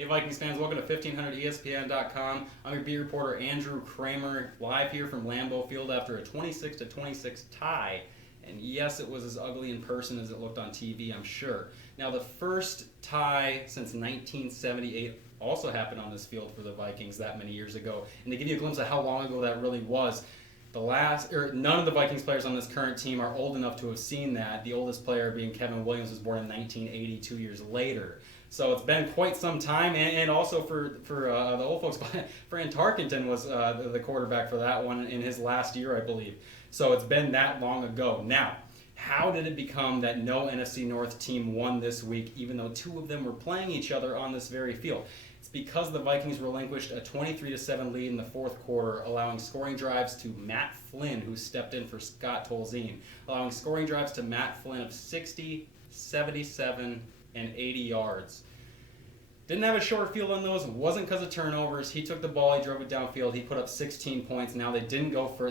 Hey Vikings fans, welcome to 1500ESPN.com. I'm your beat reporter Andrew Kramer, live here from Lambeau Field after a 26-26 tie. And yes, it was as ugly in person as it looked on TV, I'm sure. Now, the first tie since 1978 also happened on this field for the Vikings that many years ago. And to give you a glimpse of how long ago that really was, none of the Vikings players on this current team are old enough to have seen that. The oldest player being Kevin Williams, was born in 1980, 2 years later. So it's been quite some time, and also for the old folks, Fran Tarkenton was the quarterback for that one in his last year, I believe. So it's been that long ago. Now, how did it become that no NFC North team won this week, even though two of them were playing each other on this very field? It's because the Vikings relinquished a 23-7 lead in the fourth quarter, allowing scoring drives to Matt Flynn, who stepped in for Scott Tolzien, allowing scoring drives to Matt Flynn of 60, 77, and 80 yards. Didn't have a short field on those. It wasn't because of turnovers. He took the ball, he drove it downfield, he put up 16 points. Now they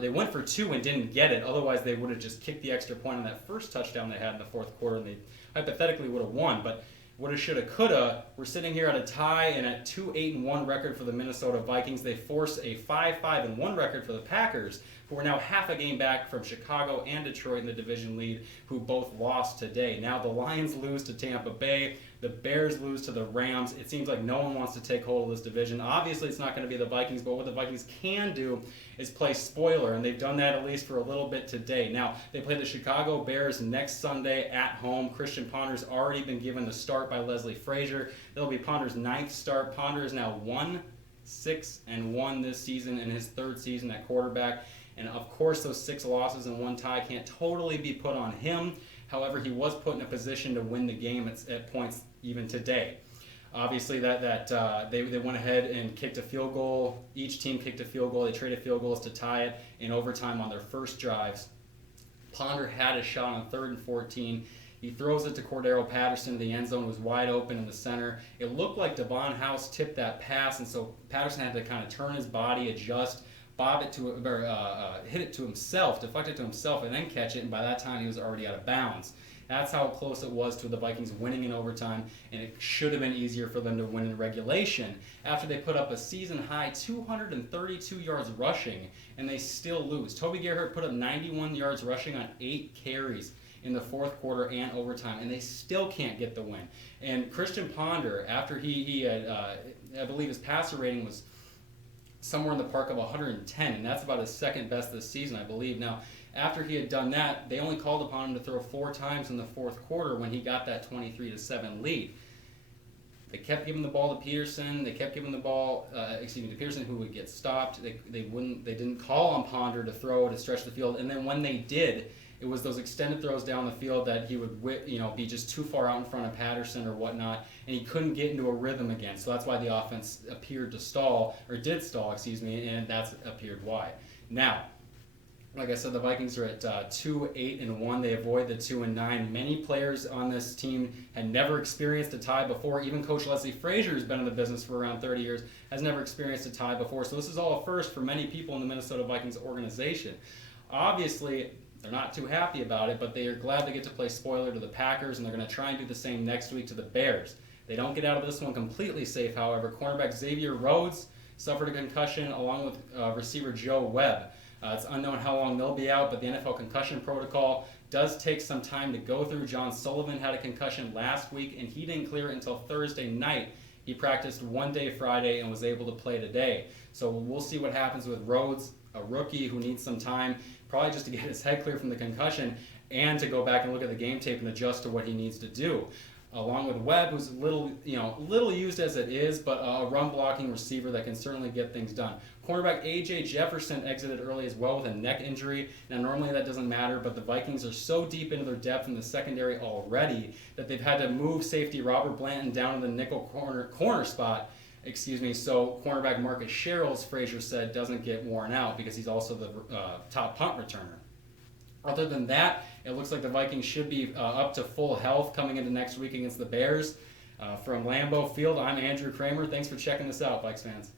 went for two and didn't get it. Otherwise, they would have just kicked the extra point on that first touchdown they had in the fourth quarter, and they hypothetically would have won. But woulda, shoulda, coulda. We're sitting here at a tie and at 2-8-1 record for the Minnesota Vikings. They force a 5-5-1 record for the Packers, who are now half a game back from Chicago and Detroit in the division lead, who both lost today. Now the Lions lose to Tampa Bay. The Bears lose to the Rams. It seems like no one wants to take hold of this division. Obviously, it's not going to be the Vikings, but what the Vikings can do is play spoiler, and they've done that at least for a little bit today. Now, they play the Chicago Bears next Sunday at home. Christian Ponder's already been given the start by Leslie Frazier. That'll be Ponder's ninth start. Ponder is now 1-6-1 this season in his third season at quarterback. And of course, those 6 losses and 1 tie can't totally be put on him. However, he was put in a position to win the game at points even today. Obviously, they went ahead and kicked a field goal. Each team kicked a field goal. They traded field goals to tie it in overtime on their first drives. Ponder had a shot on 3rd and 14. He throws it to Cordero Patterson. The end zone was wide open in the center. It looked like Devon House tipped that pass, and so Patterson had to kind of turn his body, adjust, bob it to hit it to himself, deflect it to himself, and then catch it. And by that time, he was already out of bounds. That's how close it was to the Vikings winning in overtime, and it should have been easier for them to win in regulation after they put up a season-high 232 yards rushing, and they still lose. Toby Gerhart put up 91 yards rushing on 8 carries in the fourth quarter and overtime, and they still can't get the win. And Christian Ponder, after he had, I believe his passer rating was somewhere in the park of 110, and that's about his second best this season, I believe. Now, after he had done that, they only called upon him to throw 4 times in the fourth quarter when he got that 23-7 lead. They kept giving the ball to Peterson. They kept giving the ball, to Peterson, who would get stopped. They didn't call on Ponder to throw to stretch the field, and then when they did, it was those extended throws down the field that he would, be just too far out in front of Patterson or whatnot, and he couldn't get into a rhythm again. So that's why the offense appeared to stall, or did stall, and that's appeared why. Now, like I said, the Vikings are at 2-8-1. They avoid the 2-9. Many players on this team had never experienced a tie before. Even Coach Leslie Frazier, who's been in the business for around 30 years, has never experienced a tie before. So this is all a first for many people in the Minnesota Vikings organization. Obviously, they're not too happy about it, but they are glad they get to play spoiler to the Packers, and they're going to try and do the same next week to the Bears. They don't get out of this one completely safe, however. Cornerback Xavier Rhodes suffered a concussion along with receiver Joe Webb. It's unknown how long they'll be out, but the NFL concussion protocol does take some time to go through. John Sullivan had a concussion last week, and he didn't clear it until Thursday night. He practiced one day Friday and was able to play today. So we'll see what happens with Rhodes, a rookie who needs some time, probably just to get his head clear from the concussion and to go back and look at the game tape and adjust to what he needs to do. Along with Webb, who's little used as it is, but a run-blocking receiver that can certainly get things done. Cornerback A.J. Jefferson exited early as well with a neck injury. Now, normally that doesn't matter, but the Vikings are so deep into their depth in the secondary already that they've had to move safety Robert Blanton down to the nickel corner spot, so cornerback Marcus Sherrills, Frazier said, doesn't get worn out because he's also the top punt returner. Other than that, it looks like the Vikings should be up to full health coming into next week against the Bears. From Lambeau Field, I'm Andrew Kramer. Thanks for checking this out, Vikes fans.